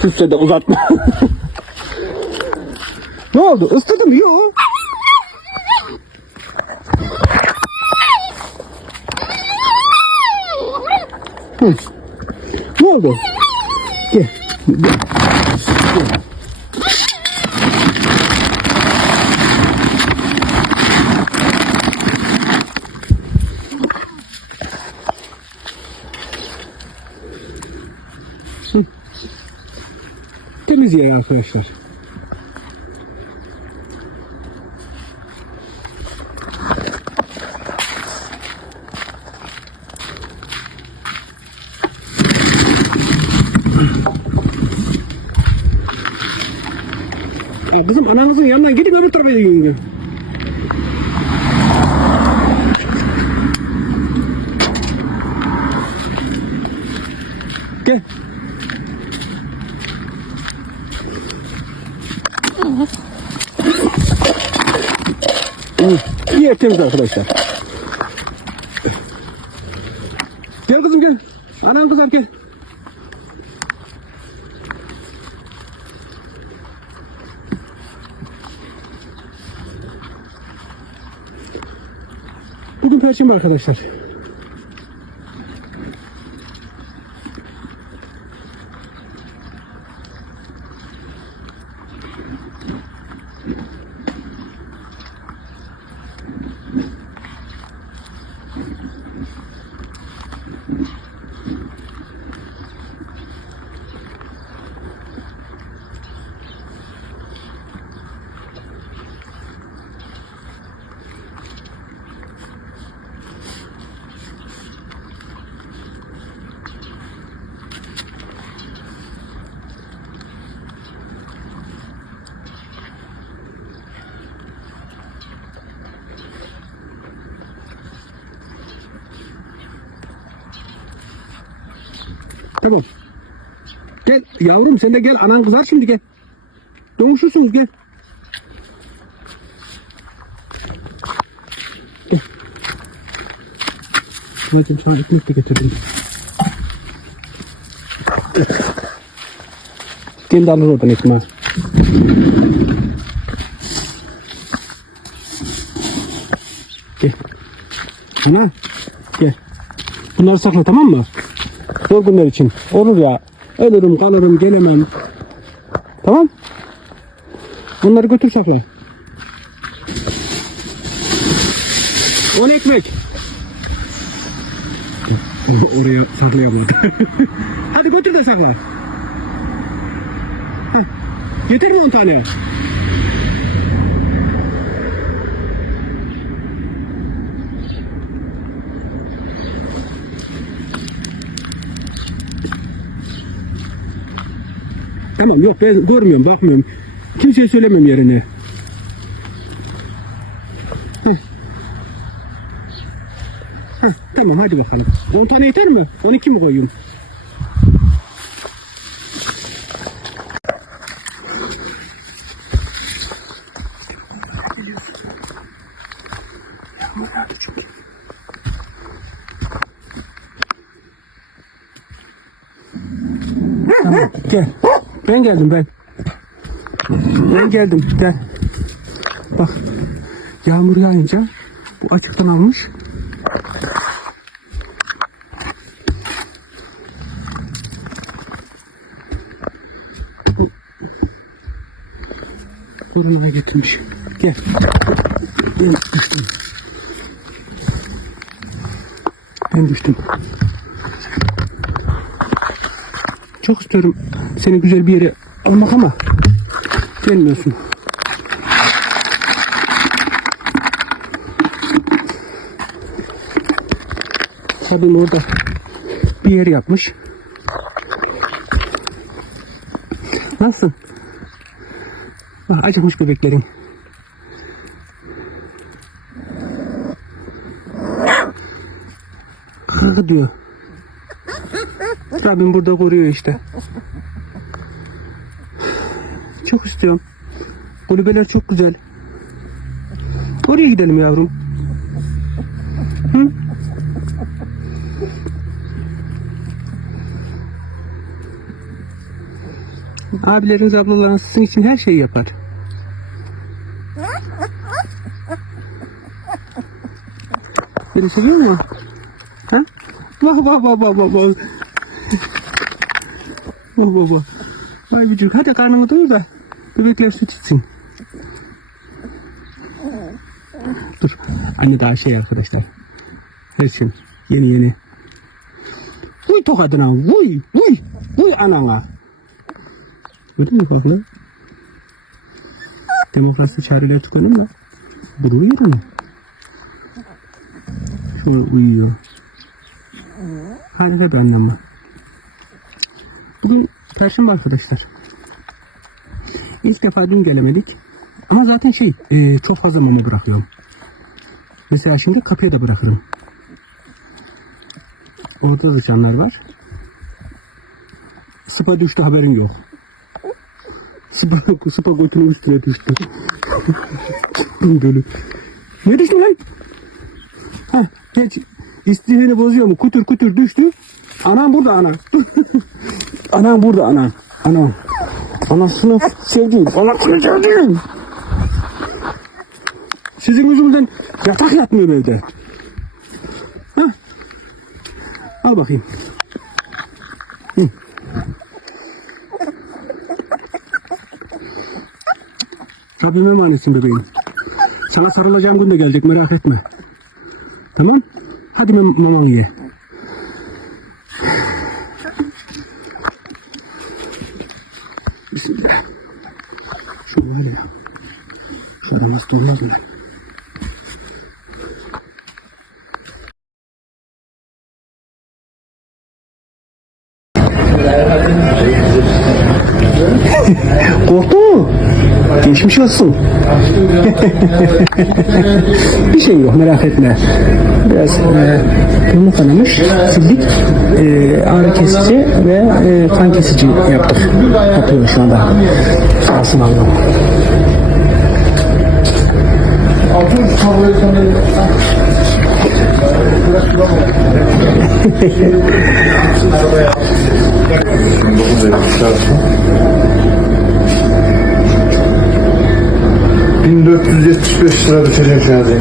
Süsle de uzatma. ne oldu? Isırdın mı? Yok. Hı. Ne oldu? Gel. Gel. Gel. Temiz yer arkadaşlar. Ya kızım ananızın yanından gidin öbür tarafa gidin. Gel. İyi yer temiz arkadaşlar. Gel kızım gel. Anam kızar gel. Bugün perşembe arkadaşlar. Tamam. Gel yavrum sen de gel anan kızar şimdi gel. Donuşursunuz gel. Gel. Bacım sana ekmek de getirdim. Kendi alır oradan ekmeği. Gel. Ana. Gel. Bunları sakla tamam mı? Zor günler için. Olur ya. Ölürüm kalırım gelemem. Tamam. Bunları götür sakla. On ekmek. Oraya saklayamadı. Hadi götür de sakla. Heh. Yeter mi on tane? Tamam yok ben görmüyorum bakmıyorum. Kimseye söylemem yerini. Tamam hadi bakalım. 10 tane yeter mi? 12 mi koyayım? Tamam gel. Ben geldim ben. Ben geldim gel. Bak yağmur yağınca bu açıktan almış. Bu burnuna getirmiş. Gel. Ben düştüm. Ben düştüm. Çok istiyorum seni güzel bir yere almak ama gelmiyorsun. Sabim orada bir yer yapmış. Nasıl? Bak acıkmış göbeklerin. Kanka diyor. Rabbim burada koruyor işte. Çok istiyorum. Kulübeler çok güzel. Oraya gidelim yavrum. Hı? Abileriniz ablalarınız sizin için her şeyi yapar. Beni seviyor mu? Ha? Vah vah vah vah vah vah. Vah vah vah. Ay vücuk hadi karnını doyur da bebekler süt içsin. Dur. Anne daha şey arkadaşlar. Her şey yeni yeni. Vuy tokadına vuy vuy vuy anana. Gördün mü lan? Demokrasi çareler tıkanır da. Gurur yerine. Şu uyuyor. Harika bir anlam var. Bugün Perşembe arkadaşlar. İlk defa dün gelemedik. Ama zaten şey e, çok fazla mama bırakıyorum. Mesela şimdi kapıya da bırakırım. Orada da var. Sıpa düştü haberin yok. Sıpa, sıpa götünün üstüne düştü. Böyle. Ne düştü lan? Heh, geç. İstihini bozuyor mu? Kutur kutur düştü. Anam burada ana. anam burada ana. Anam. Anasını sevdiğim. Anasını sevdiğim. Sizin yüzünüzden yatak yatmıyor evde. Hah. Al bakayım. Hı. Rabbime emanetsin bebeğim. Sana sarılacağım gün de gelecek merak etme. Tamam? Hadi mamanı ye. Нормально. Що у нас тут можна? Korktu mu? Geçmiş olsun. bir şey yok merak etme. Biraz e, kanamış, sildik. E, ağrı kesici ve e, kan kesici yaptık. Yapıyor şu anda. Sağ olsun Allah'ım. Bin 1475 lira düşecek yani.